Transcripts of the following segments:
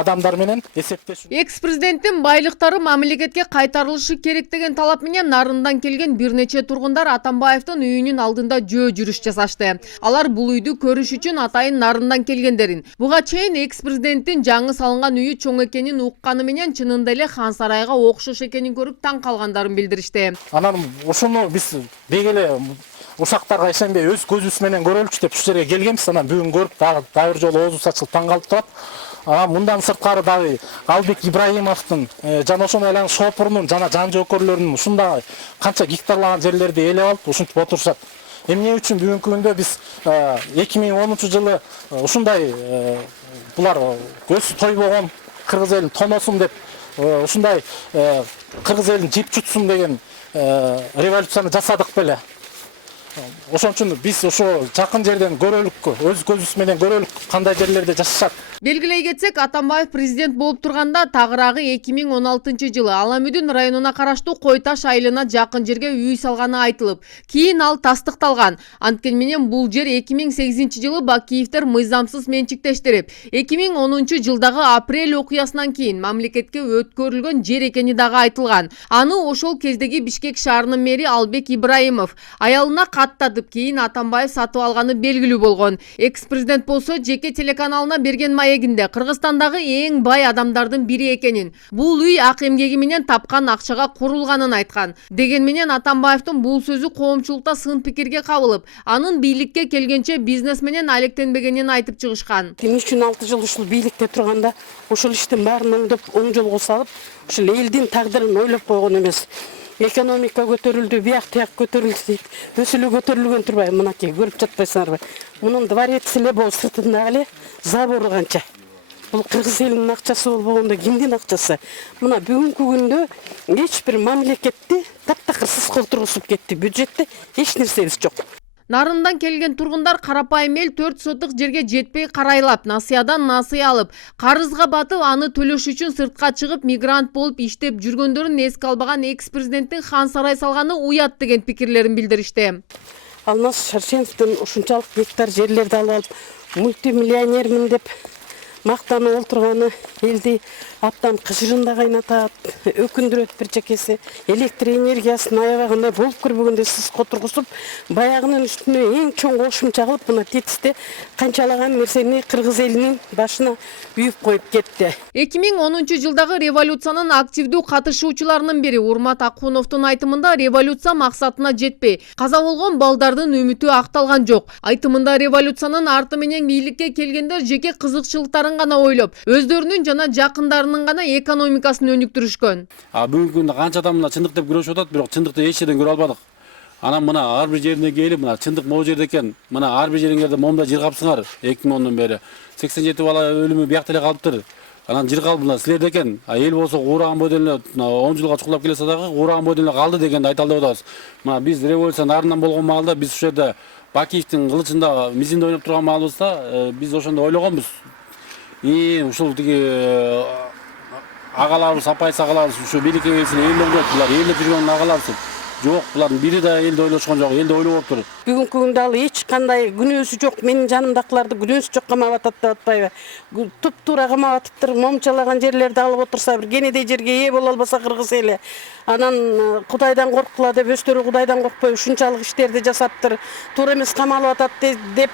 адамдар менен эсептешүү. Экс-президенттин байлыктары мамлекетке кайтарылышы керек деген талап менен Нарындан келген бир нече тургундар Атамбаевдин үйүнүн алдында жөө жүрүш жасашты. Алар бул үйдү көрүш үчүн атайын Нарындан келгендерин. Буга чейин экс-президенттин жаңы салынган үйү чоң экенин укканы менен чынында эле Хан сарайга окшош экенин көрүп таң калгандарын билдиришти. Анан ушуну биз бегеле ушактарга ишенбей өз көзүбүз менен көрөлүчү деп ушул жерге келгенбиз. Анан бүгүн көрүп дагы бир жолу оозубуз ачылып таң калып турат. Мындан сырткары дагы Албек Ибраимовдун жана ошону айланган шопурунун жана жан жоокөрлөрүнүн ушундай канча гектарлаган жерлерди ээлеп алып ушинтип отурушат. Эмне үчүн бүгүнкү күндө биз 2010-жылы ушундай булар көзү тойбогон кыргыз элин тоносун деп ушундай кыргыз элин жеп жутсун деген революцияны жасадык беле. Ошон үчүн биз ошо жакын жерден көрөлүк, өз көзүбүз менен көрөлүк кандай жерлерде жашашат. Белгилей кетсек, Атамбаев президент болуп турганда тагыраагы 2016-жылы Аламүдүн районуна караштуу Кой Таш айылына жакын жерге үй салганы айтылып, кийин ал тастыкталган. Анткени менен бул жер 2008-жылы Бакиевдер мыйзамсыз менчиктештирип, 2010-жылдагы апрель окуясынан кийин мамлекетке өткөрүлгөн жер экени дагы айтылган. Аны ошол кездеги Бишкек шаарынын мэри Албек Ибраимов аялына каттатып, кийин Атамбаев сатып алганы белгилүү болгон. Экс-президент болсо жеке телеканалына берген маегинде Кыргызстандагы эң бай адамдардын бири экенин, бул үй ак эмгеги менен тапкан акчага курулганын айткан. Деген менен Атамбаевдин бул сөзү коомчулукта сын пикирге кабылып, анын бийликке келгенче бизнес менен алектенбегенин айтып чыгышкан. 3-6 жыл ушул бийликте турганда ушул иштин баарын оң жолго салып, ушул элдин тагдырын ойлоп койгон эмес. Экономика көтөрүлдү, бияк тияк көтөрүлдү дейт. Өсүлү көтөрүлгөн турбай, мынакей көрүп жатпайсыңарбы? Мунун дворец эле болуп, сыртында эле забору канча. Бул кыргыз элинин акчасы болбогондо кимдин акчасы? Мына бүгүнкү күндө эч бир мамлекетти таптакырсыз колтургусуп кетти. Бюджетте эч нерсебиз жок. Нарындан келген тургундар карапайым эл 4 сотук жерге жетпей карайлап, насыядан насыя алып, карызга батып, аны төлөш үчүн сыртка чыгып, мигрант болуп иштеп жүргөндөрүн эске албаган экс-президенттин Хан сарай салганы уят деген пикирлерин билдиришти. Алмаз Шаршеновдун ушунчалык гектар жерлерди алып алып, мультимиллионермин деп мактанып олтурганы элди аптан кыжырында кайнатат, өкүндүрөт бир чекеси. Электр энергиясын аябагында болуп көрбөгөндөй сызга отургузуп, баягынын үстүнө эң чоң кошумча кылып, мына тетисте канчалаган нерсени кыргыз элинин башына үйүп коюп кетти. 2010-жылдагы революциянын активдүү катышуучуларынын бири Урмат Акуновдун айтымында революция максатына жетпей, каза болгон балдардын үмүтү акталган жок. Айтымында революциянын арты менен бийликке келгендер жеке кызыкчылыктарын гана ойлоп, өздөрүнүн жана жакындарынын гана экономикасын өнүктүрүшкөн. Бүгүнкү күндө канча адам мына чындык деп күрөшүп атат, бирок чындыкты эч жерден көрө албадык. Анан мына ар бир жерине келип, мына чындык могу жерде экен. Мына ар бир жериңерде момундай жыргапсыңар 2010-дон бери. 87 бала өлүмү биякта эле калыптыр. Анан жыргалып мына силерде экен. Эл болсо куураган бойдон эле 10 жылга чукулап келсе дагы куураган бойдон эле калды дегенди айта албай атабыз. Мына биз революция нарынан болгон маалда биз ушул жерде Бакиевдин кылычында мизинде ойноп турган маалыбызда биз ошондо ойлогонбуз. Ушул тиги агаларыбыз, апайсы агаларыбыз ушу бийликке келсин, элди ойлоп, булар элде жүргөн агаларыбыз. Жок, булардын бири да элди ойлошкон жок, элди ойлоп отур. Бүгүнкү күндө ал эч кандай күнөөсү жок, менин жанымдакыларды күнөөсү жок камап атат деп атпайбы? Туп-туура камап атыптыр, момчалаган жерлерди алып отурса, бир кенедей жерге ээ боло албаса кыргыз эли. Анан Кудайдан корккула деп өздөрү Кудайдан коркпой ушунчалык иштерди жасаптыр. Туура эмес камалып атат деп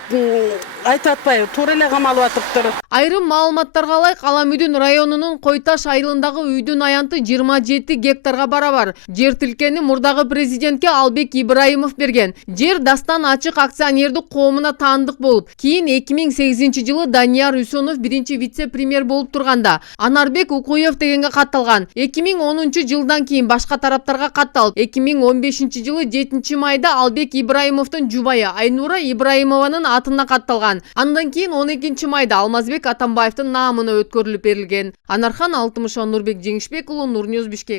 айтып атпайбы? Туура эле камалып атыптыр. Айрым маалыматтарга ылайык, Аламүдүн районунун Кой Таш айылындагы үйдүн аянты 27 гектарга барабар. Жер тилкени мурдагы президентке Албек Ибраимов берген. Жер дастан ачык акционердик коомуна таандык болуп, кийин 2008-жылы Данияр Үсөнов биринчи вице-премьер болуп турганда Анарбек Укуев дегенге катталган. 2010-жылдан кийин башка тараптарга катталып, 2015-жылы 7-майда Албек Ибраимовдун жубайы Айнура Ибраимованын атына катталган. Андан кийин 12-майда Алмазбек Атамбаевдин наамына өткөрүлүп берилген. Анархан Алтымышев, Нурбек Жеңишбек уулу, Нурньюз, Бишкек.